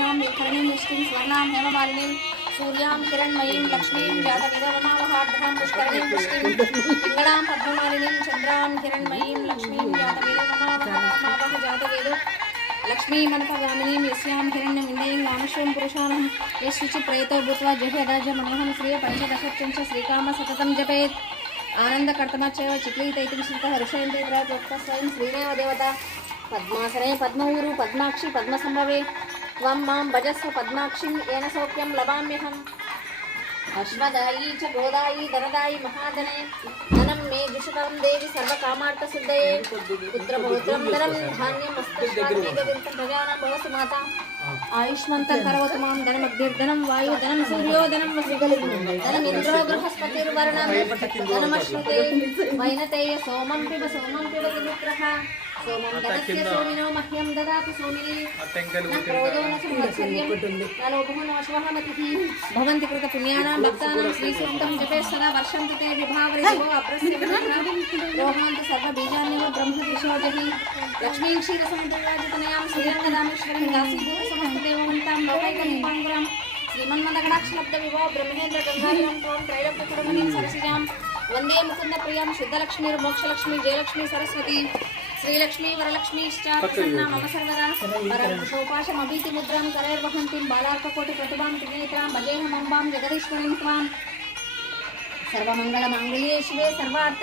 शोभनां विकरणीं दृष्टिं स्वर्णां हेममालिनीं सूर्यां हिरण्मयीं लक्ष्मीं जातवेदवनावहार्धां पुष्करणीं दृष्टिं पिङ्गळां पद्ममालिनीं चन्द्रां हिरण्मयीं लक्ष्मीं जातवेदवनावहार्धावः जातवेदो लक्ष्मीमनपगामिनीं यस्यां हिरण्यमिन्दीं नामश्वं पुरुषाणं यशुचि प्रेतो भूत्वा जह्यदाजमनोहं श्रिय पञ्चदशत्यं च श्रीकाम सततं जपेत् आनन्दकर्तमच्चैव चिक्लीत इति विश्रुतः ऋषयन्ते प्रोक्तः स्वयं श्रीरेव देवता पद्मासने पद्मऊरु पद्माक्षि पद्मसम्भवे त्वं मां भजस्व पद्माक्षिं येन सौख्यं लभाम्यहम् अश्वदायी च गोदायी धनदायी महाधने धनं मे जुषतां देवी सर्वकामार्थसिद्धये पुत्रपौत्रं धनं धान्यमस्तिष्ठान्यगविन्तं प्रजानां भवतु माता आयुष्मन्तं करोतु मां धनमग्निर्धनं वायु धनं सूर्यो धनं धनमिन्द्रो बृहस्पतिर्वर्णं धनमश्नुते वैनतेय सोमं पिब विपुत्रः सोमं ददस्य सोमिनो मह्यं ददातु सोमिनी न क्रोधो न संवत्सर्यं न लोभो न अश्वः मतिः भवन्ति कृतपुण्यानां भक्तानां श्रीसूक्तं जपे सदा वर्षन्तु ते विभावरितो अप्रस्य रोहान्तु सर्वबीजान्यव ब्रह्मविशोजहि लक्ष्मीं क्षीरसमुद्रराजतनयां श्रीरङ्गदामेश्वरीं दासीभूतसमस्तदेववन्तां लोकैकदीपाङ्कुरां श्रीमन्मदगणाक्षलब्धविभो ब्रह्मेन्द्रगङ्गाधरं त्वां त्रैलोक्यकुटुम्बिनीं सरसिजां वन्दे मुकुन्दप्रियां शुद्धलक्ष्मीर्मोक्षलक्ष्मी जयलक्ष्मी सरस्वती श्रीलक्ष्मी वरलक्ष्मीश्चात्मसन्ना मम सर्वदा परमशोपाशमभीति मुद्रां करैर्वहन्तीं बालार्ककोटिप्रतिभां त्रिनेत्रां भजेऽहमम्बां जगदीश्वरीं त्वां सर्वमङ्गलमाङ्गल्ये शिवे सर्वार्थ